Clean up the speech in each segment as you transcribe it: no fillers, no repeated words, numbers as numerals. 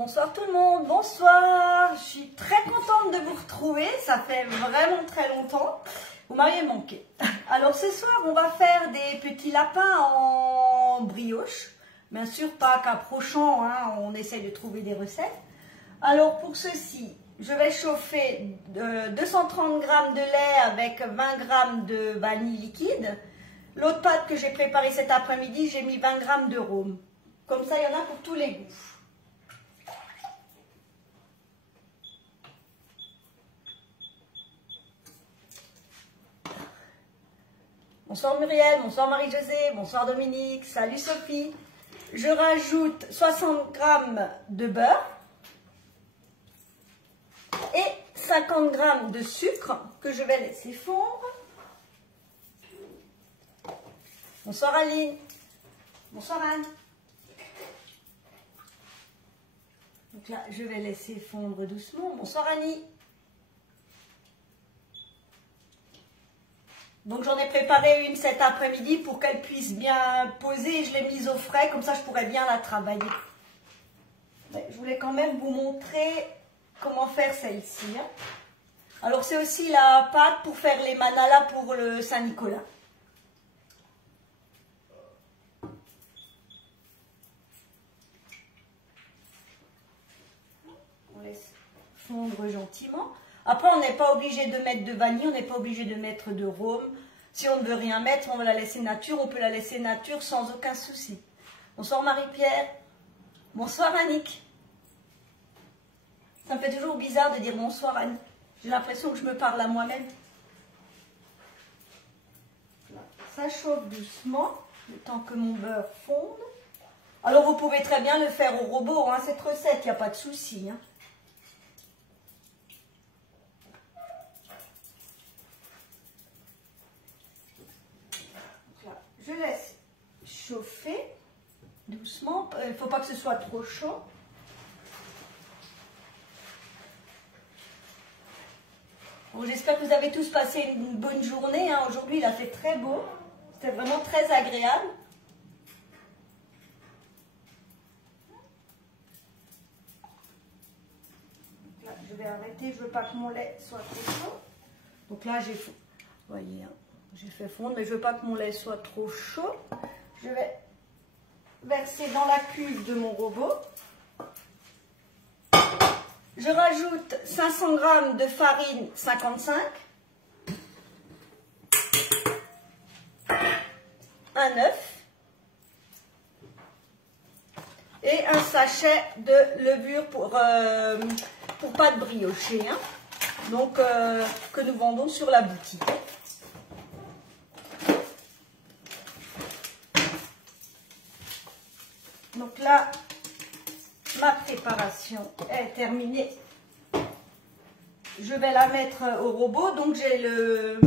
Bonsoir tout le monde, bonsoir. Je suis très contente de vous retrouver, ça fait vraiment très longtemps. Vous m'aviez manqué. Alors ce soir, on va faire des petits lapins en brioche. Bien sûr, pas qu'approchant, hein, on essaie de trouver des recettes. Alors pour ceci, je vais chauffer 230 g de lait avec 20 g de vanille liquide. L'autre pâte que j'ai préparée cet après-midi, j'ai mis 20 g de rhum. Comme ça, il y en a pour tous les goûts. Bonsoir Muriel, bonsoir Marie-Josée, bonsoir Dominique, salut Sophie. Je rajoute 60 g de beurre et 50 g de sucre que je vais laisser fondre. Bonsoir Aline, bonsoir Anne. Donc là, je vais laisser fondre doucement. Bonsoir Annie. Donc j'en ai préparé une cet après-midi pour qu'elle puisse bien poser. Je l'ai mise au frais, comme ça je pourrais bien la travailler. Mais je voulais quand même vous montrer comment faire celle-ci. Hein. Alors c'est aussi la pâte pour faire les manalas pour le Saint-Nicolas. On laisse fondre gentiment. Après, on n'est pas obligé de mettre de vanille, on n'est pas obligé de mettre de rhum. Si on ne veut rien mettre, on va la laisser nature, on peut la laisser nature sans aucun souci. Bonsoir Marie-Pierre. Bonsoir Annick. Ça me fait toujours bizarre de dire bonsoir Annie. J'ai l'impression que je me parle à moi-même. Ça chauffe doucement, le temps que mon beurre fonde. Alors vous pouvez très bien le faire au robot, hein, cette recette, il n'y a pas de souci. Hein. Je laisse chauffer doucement. Il ne faut pas que ce soit trop chaud. Bon, j'espère que vous avez tous passé une bonne journée. Hein. Aujourd'hui, il a fait très beau. C'était vraiment très agréable. Là, je vais arrêter. Je ne veux pas que mon lait soit trop chaud. Donc là, j'ai... Vous voyez, hein. J'ai fait fondre, mais je ne veux pas que mon lait soit trop chaud. Je vais verser dans la cuve de mon robot. Je rajoute 500 g de farine 55. Un œuf. Et un sachet de levure pour pâte briochée. Hein. Donc, que nous vendons sur la boutique. Donc là, ma préparation est terminée. Je vais la mettre au robot. Donc j'ai le...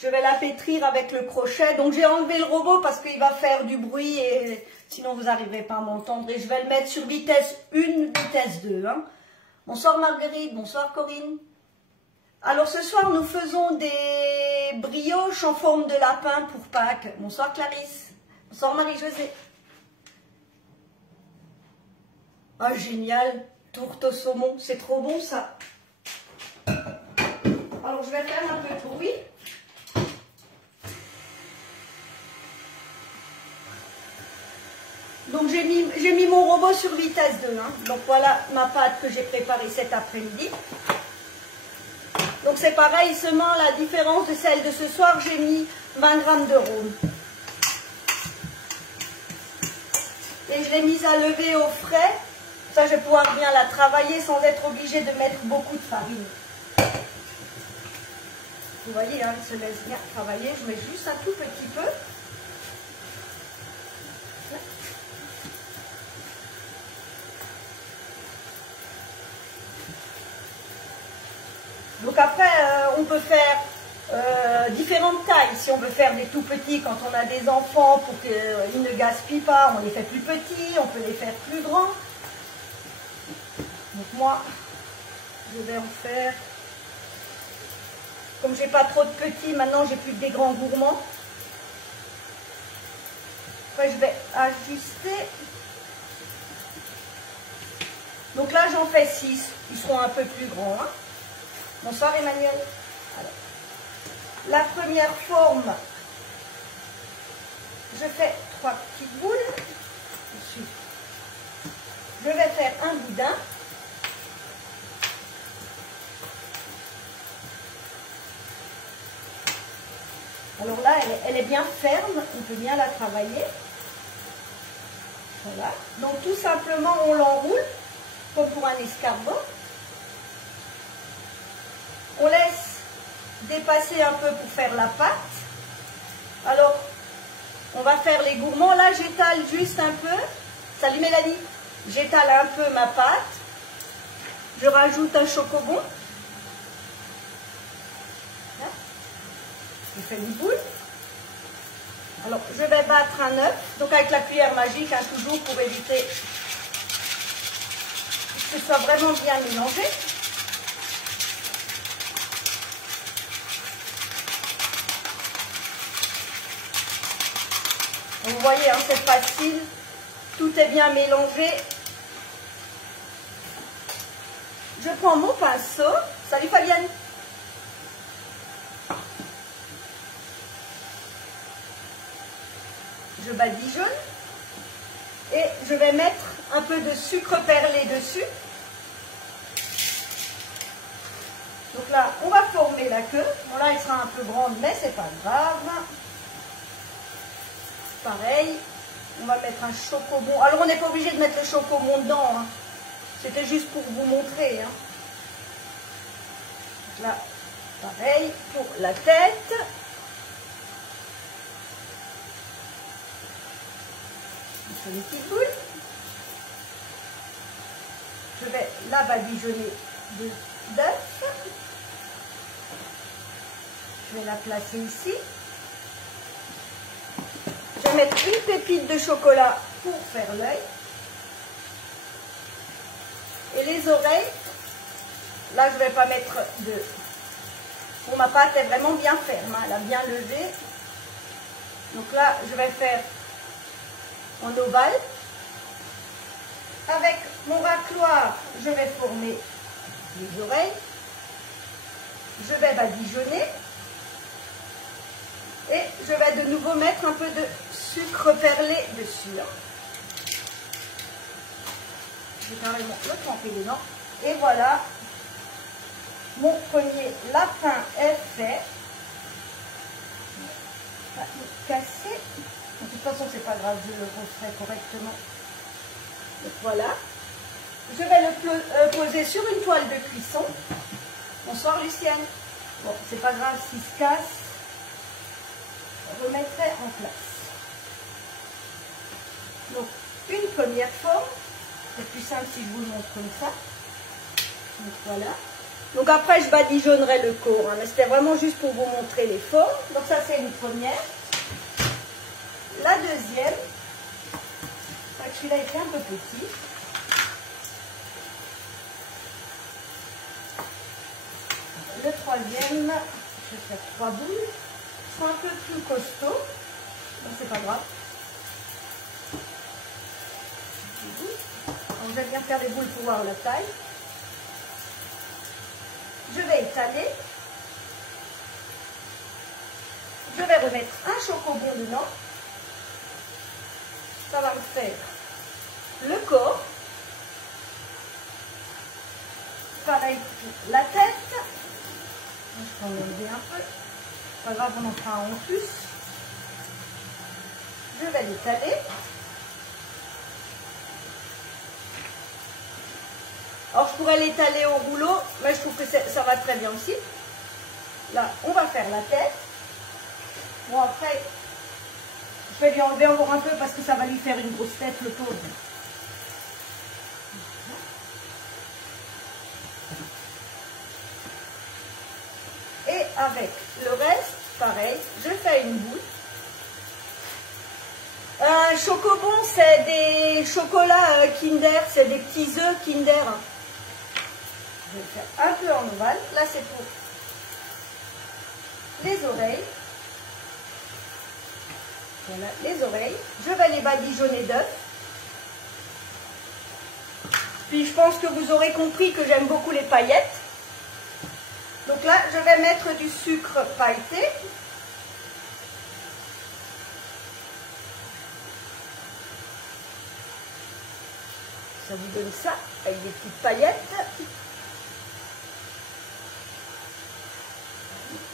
Je vais la pétrir avec le crochet. Donc j'ai enlevé le robot parce qu'il va faire du bruit et sinon vous n'arriverez pas à m'entendre. Et je vais le mettre sur vitesse 1, vitesse 2. Hein. Bonsoir Marguerite, bonsoir Corinne. Alors ce soir, nous faisons des brioches en forme de lapin pour Pâques. Bonsoir Clarisse. Bonsoir Marie-Josée. Ah, génial. Tourte au saumon. C'est trop bon ça. Alors je vais faire un peu de bruit. Donc j'ai mis mon robot sur vitesse 2. Hein. Donc voilà ma pâte que j'ai préparée cet après-midi. Donc c'est pareil, seulement la différence de celle de ce soir, j'ai mis 20 g de rhum. Et je l'ai mise à lever au frais. Ça, je vais pouvoir bien la travailler sans être obligée de mettre beaucoup de farine. Vous voyez, hein, elle se laisse bien travailler. Je mets juste un tout petit peu. Donc après, on peut faire différentes tailles. Si on veut faire des tout petits quand on a des enfants pour qu'ils ne gaspillent pas, on les fait plus petits, on peut les faire plus grands. Donc moi, je vais en faire... Comme j'ai pas trop de petits, maintenant j'ai plus que des grands gourmands. Après, je vais ajuster. Donc là, j'en fais 6. Ils seront un peu plus grands. Hein. Bonsoir Emmanuel. Alors, la première forme, je fais 3 petites boules. Ensuite, je vais faire un boudin. Alors là, elle est bien ferme, on peut bien la travailler. Voilà. Donc tout simplement, on l'enroule, comme pour un escargot. On laisse dépasser un peu pour faire la pâte. Alors, on va faire les gourmands. Là, j'étale juste un peu. Salut Mélanie. J'étale un peu ma pâte. Je rajoute un chocobon. Je fais une boule. Alors, je vais battre un œuf. Donc, avec la cuillère magique, hein, toujours pour éviter que ce soit vraiment bien mélangé. Vous voyez, hein, c'est facile. Tout est bien mélangé. Je prends mon pinceau. Salut Fabienne. Je badigeonne et je vais mettre un peu de sucre perlé dessus. Donc là, on va former la queue. Bon là, elle sera un peu grande, mais c'est pas grave. Pareil, on va mettre un chocobon. Alors, on n'est pas obligé de mettre le chocobon dedans. Hein. C'était juste pour vous montrer. Hein. Donc là, pareil pour la tête. Une petite boule. Je vais la badigeonner d'œuf. Je vais la placer ici. Je vais mettre une pépite de chocolat pour faire l'œil. Et les oreilles, là je ne vais pas mettre de... Bon, ma pâte est vraiment bien ferme, hein, elle a bien levé. Donc là, je vais faire en ovale. Avec mon racloir, je vais former les oreilles. Je vais badigeonner. Et je vais de nouveau mettre un peu de sucre perlé dessus. Je vais carrément le tremper dedans. Et voilà, mon premier lapin est fait. On va le casser. De toute façon, c'est pas grave, je le referai correctement. Donc voilà. Je vais le poser sur une toile de cuisson. Bonsoir Lucienne. Bon, c'est pas grave s'il se casse. Je remettrai en place. Donc, une première forme. C'est plus simple si je vous le montre comme ça. Donc voilà. Donc après, je badigeonnerai le corps. Hein, mais c'était vraiment juste pour vous montrer les formes. Donc ça, c'est une première. La deuxième, celui-là était un peu petit. Le troisième, je vais faire 3 boules. Ils sont un peu plus costauds, donc c'est pas grave. Donc, je vais bien faire des boules pour voir la taille. Je vais étaler. Je vais remettre un chocobon dedans. Ça va me faire le corps. Pareil pour la tête. Je peux enlever un peu. Pas grave, on en fera un en plus. Je vais l'étaler. Alors, je pourrais l'étaler au rouleau, mais je trouve que ça va très bien aussi. Là, on va faire la tête. Bon, après, je vais lui enlever encore un peu parce que ça va lui faire une grosse tête, le pauvre. Et avec le reste, pareil, je fais une boule. Un chocobon, c'est des chocolats Kinder, c'est des petits œufs Kinder. Je vais le faire un peu en ovale. Là, c'est pour les oreilles. Voilà les oreilles. Je vais les badigeonner d'œufs. Puis je pense que vous aurez compris que j'aime beaucoup les paillettes. Donc là, je vais mettre du sucre pailleté. Ça vous donne ça, avec des petites paillettes.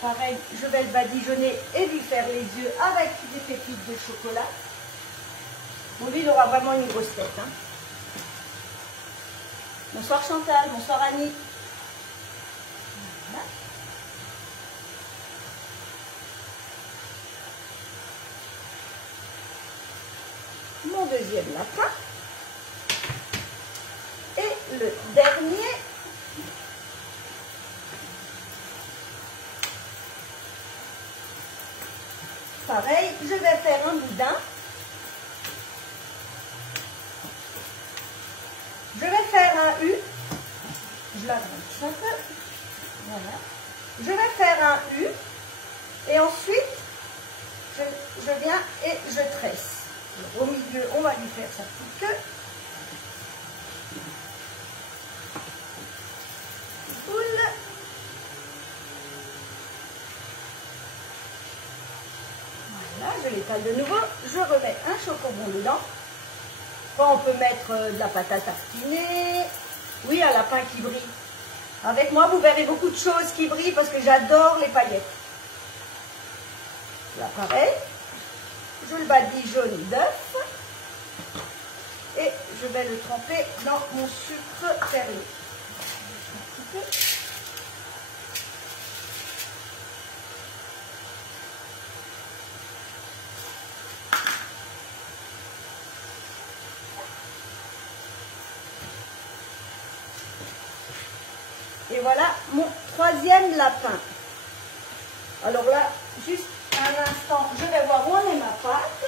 Pareil, je vais le badigeonner et lui faire les yeux avec des pépites de chocolat. Bon, lui, il aura vraiment une grosse tête. Hein. Bonsoir Chantal, bonsoir Annie. Voilà. Mon deuxième lapin. Et le dernier. Pareil, je vais faire un boudin. Je vais faire un U. Je l'agrandis un peu. Voilà. Je vais faire un U. Et ensuite, je viens et je tresse. Alors, au milieu, on va lui faire sa petite queue. Boule. Voilà, je l'étale de nouveau. Je remets un chocobon dedans. Après, on peut mettre de la pâte à tartiner. Oui, un lapin qui brille. Avec moi, vous verrez beaucoup de choses qui brillent parce que j'adore les paillettes. Là, pareil. Je le badigeonne d'œuf. Et je vais le tremper dans mon sucre perlé. Un petit peu. Et voilà mon troisième lapin. Alors là, juste un instant, je vais voir où en est ma pâte.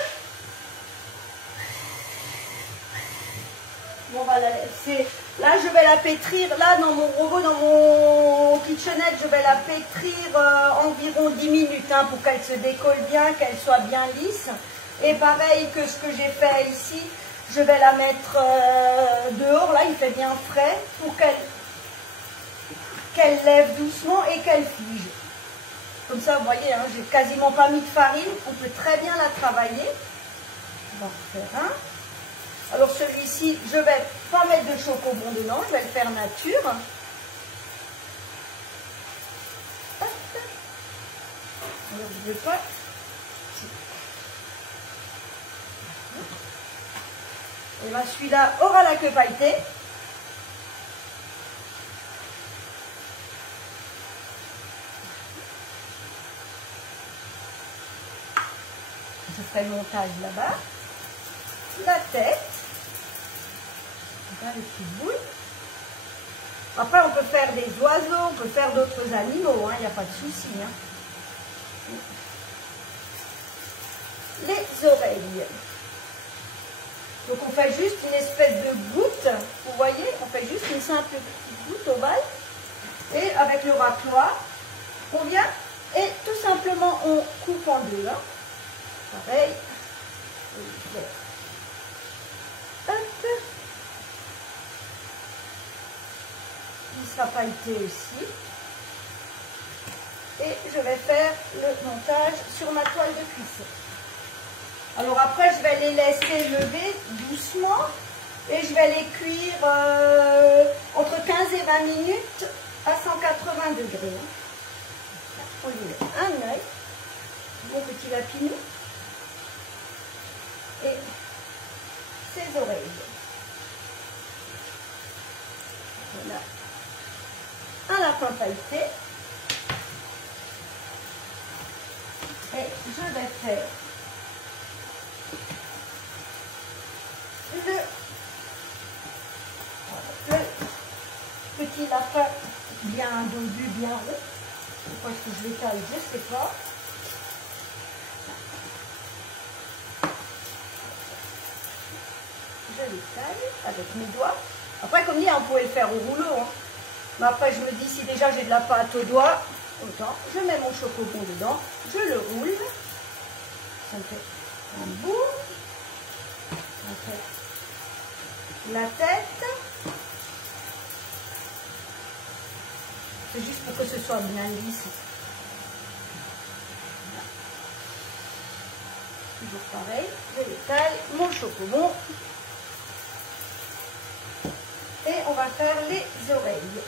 Bon, on va la laisser. Là, je vais la pétrir. Là, dans mon robot, dans mon kitchenette, je vais la pétrir environ 10 minutes hein, pour qu'elle se décolle bien, qu'elle soit bien lisse. Et pareil que ce que j'ai fait ici, je vais la mettre dehors. Là, il fait bien frais pour qu'elle lève doucement et qu'elle fige. Comme ça, vous voyez, hein, j'ai quasiment pas mis de farine. On peut très bien la travailler. On va en faire un. Alors celui-ci, je vais pas mettre de chocobon dedans, je vais le faire nature. Hop. Alors je ne vais pas. Et bien celui-là aura la queue pailletée. Je ferai le montage là-bas. La tête. Là, les petites boules. Après, on peut faire des oiseaux, on peut faire d'autres animaux, il n'y a pas de souci. Hein. Les oreilles. Donc, on fait juste une espèce de goutte. Vous voyez, on fait juste une simple petite goutte ovale. Et avec le racloir, on vient et tout simplement, on coupe en deux. Hein. Pareil. Hop. Il sera pailleté aussi. Et je vais faire le montage sur ma toile de cuisson. Alors après, je vais les laisser lever doucement et je vais les cuire entre 15 et 20 minutes à 180 degrés. On lui met un œil, mon petit lapinou et ses oreilles. Voilà. Un lapin pailleté. Et je vais faire le petit lapin bien dodu, bien rond. Pourquoi est-ce que je l'étale, je ne sais pas. Je l'étale avec mes doigts. Après, comme dit, on pouvait le faire au rouleau. Hein. Mais après, je me dis, si déjà j'ai de la pâte au doigt, autant, je mets mon chocobon dedans, je le roule. Ça me fait un bout. On fait la tête. C'est juste pour que ce soit bien lisse. Toujours pareil, je l'étale mon chocobon. Et on va faire les oreilles.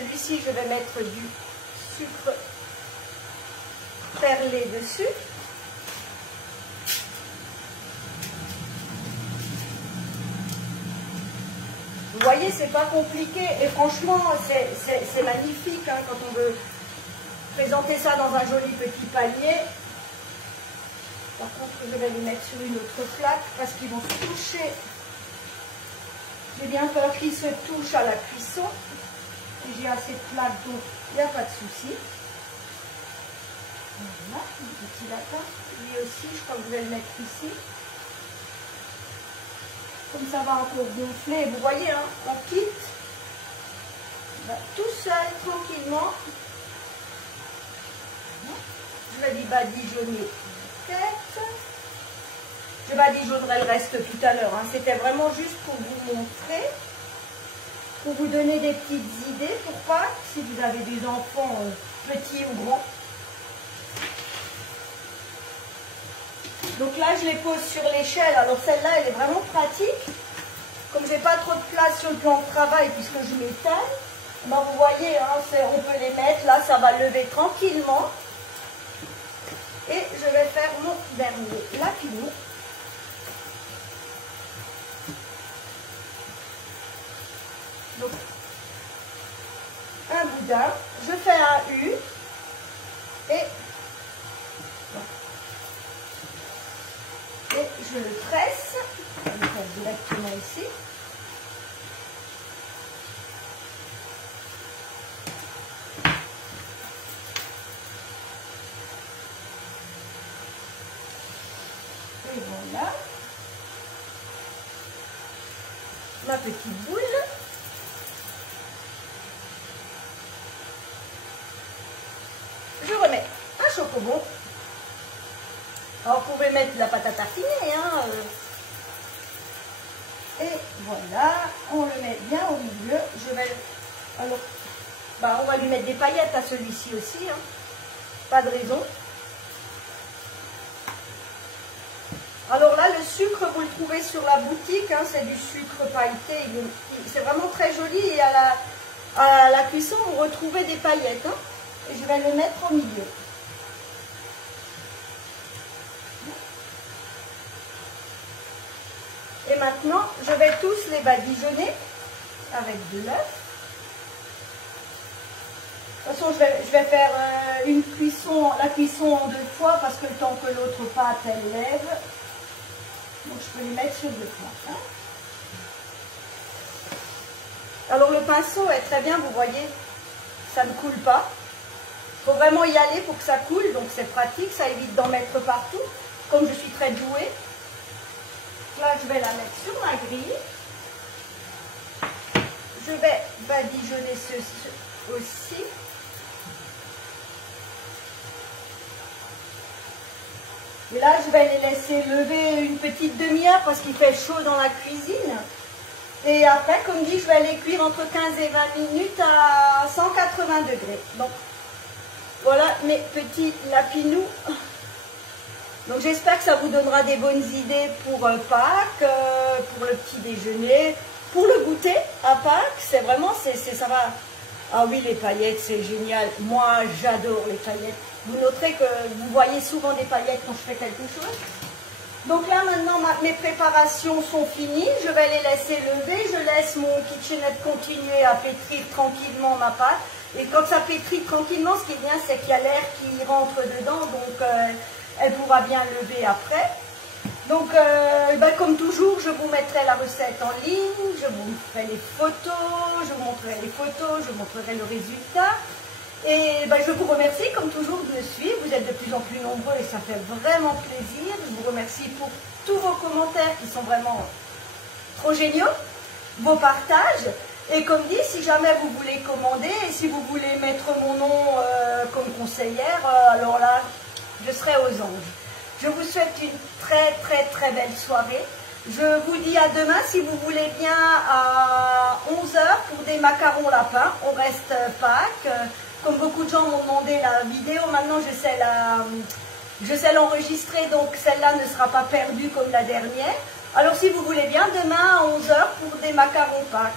Celui-ci, je vais mettre du sucre perlé dessus. Vous voyez, c'est pas compliqué et franchement, c'est magnifique hein, quand on veut présenter ça dans un joli petit panier. Par contre, je vais les mettre sur une autre plaque parce qu'ils vont se toucher. J'ai bien peur qu'ils se touchent à la cuisson. J'ai assez de plaques, donc il n'y a pas de souci. Voilà, un petit lapin. Lui aussi, je crois que je vais le mettre ici. Comme ça va encore gonfler. Vous voyez, hein, on quitte tout seul, tranquillement. Je vais lui badigeonner la tête. Je badigeonnerai le reste tout à l'heure. Hein. C'était vraiment juste pour vous montrer. Pour vous donner des petites idées pour Pâques, si vous avez des enfants petits ou grands. Donc là, je les pose sur l'échelle. Alors celle-là, elle est vraiment pratique. Comme j'ai pas trop de place sur le plan de travail, puisque je m'étale, ben vous voyez, hein, on peut les mettre. Là, ça va lever tranquillement. Et je vais faire mon dernier lapinou. Donc, un boudin, je fais un U et je le presse, je vais le faire directement ici. Et voilà ma petite boule. Je remets un chocobon. Alors, vous pouvez mettre de la pâte à tartiner. Hein, Et voilà, on le met bien au milieu. Je vais... Alors, bah, on va lui mettre des paillettes à celui-ci aussi. Hein. Pas de raison. Alors là, le sucre, vous le trouvez sur la boutique. Hein, c'est du sucre pailleté. C'est vraiment très joli. Et à la cuisson, vous retrouvez des paillettes. Hein. Et je vais le mettre au milieu. Et maintenant, je vais tous les badigeonner avec de l'œuf. De toute façon, je vais faire la cuisson en 2 fois parce que le temps que l'autre pâte, elle lève. Donc, je peux les mettre sur 2 fois. Hein. Alors, le pinceau est très bien, vous voyez, ça ne coule pas. Il faut vraiment y aller pour que ça coule, donc c'est pratique, ça évite d'en mettre partout. Comme je suis très douée, là je vais la mettre sur ma grille. Je vais badigeonner ceci aussi. Et là je vais les laisser lever une petite demi-heure parce qu'il fait chaud dans la cuisine. Et après, comme dit, je vais les cuire entre 15 et 20 minutes à 180 degrés. Donc, voilà mes petits lapinous. Donc, j'espère que ça vous donnera des bonnes idées pour Pâques, pour le petit déjeuner, pour le goûter à Pâques. C'est vraiment, ça va. Ah oui, les paillettes, c'est génial. Moi, j'adore les paillettes. Vous noterez que vous voyez souvent des paillettes quand je fais quelque chose. Donc là, maintenant, mes préparations sont finies. Je vais les laisser lever. Je laisse mon KitchenAid continuer à pétrir tranquillement ma pâte. Et quand ça pétrit tranquillement, ce qui est bien, c'est qu'il y a l'air qui rentre dedans. Donc, elle pourra bien lever après. Donc, comme toujours, je vous mettrai la recette en ligne. Je vous ferai les photos. Je vous montrerai les photos. Je vous montrerai le résultat. Et je vous remercie comme toujours de me suivre. Vous êtes de plus en plus nombreux et ça fait vraiment plaisir. Je vous remercie pour tous vos commentaires qui sont vraiment trop géniaux, vos partages. Et comme dit, si jamais vous voulez commander et si vous voulez mettre mon nom comme conseillère, alors là, je serai aux anges. Je vous souhaite une très belle soirée. Je vous dis à demain, si vous voulez bien, à 11 h pour des macarons lapins. On reste Pâques. Comme beaucoup de gens m'ont demandé la vidéo, maintenant je sais l'enregistrer, donc celle-là ne sera pas perdue comme la dernière. Alors si vous voulez bien, demain à 11 h pour des macarons Pâques.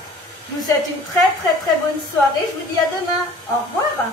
Je vous souhaite une très bonne soirée. Je vous dis à demain. Au revoir.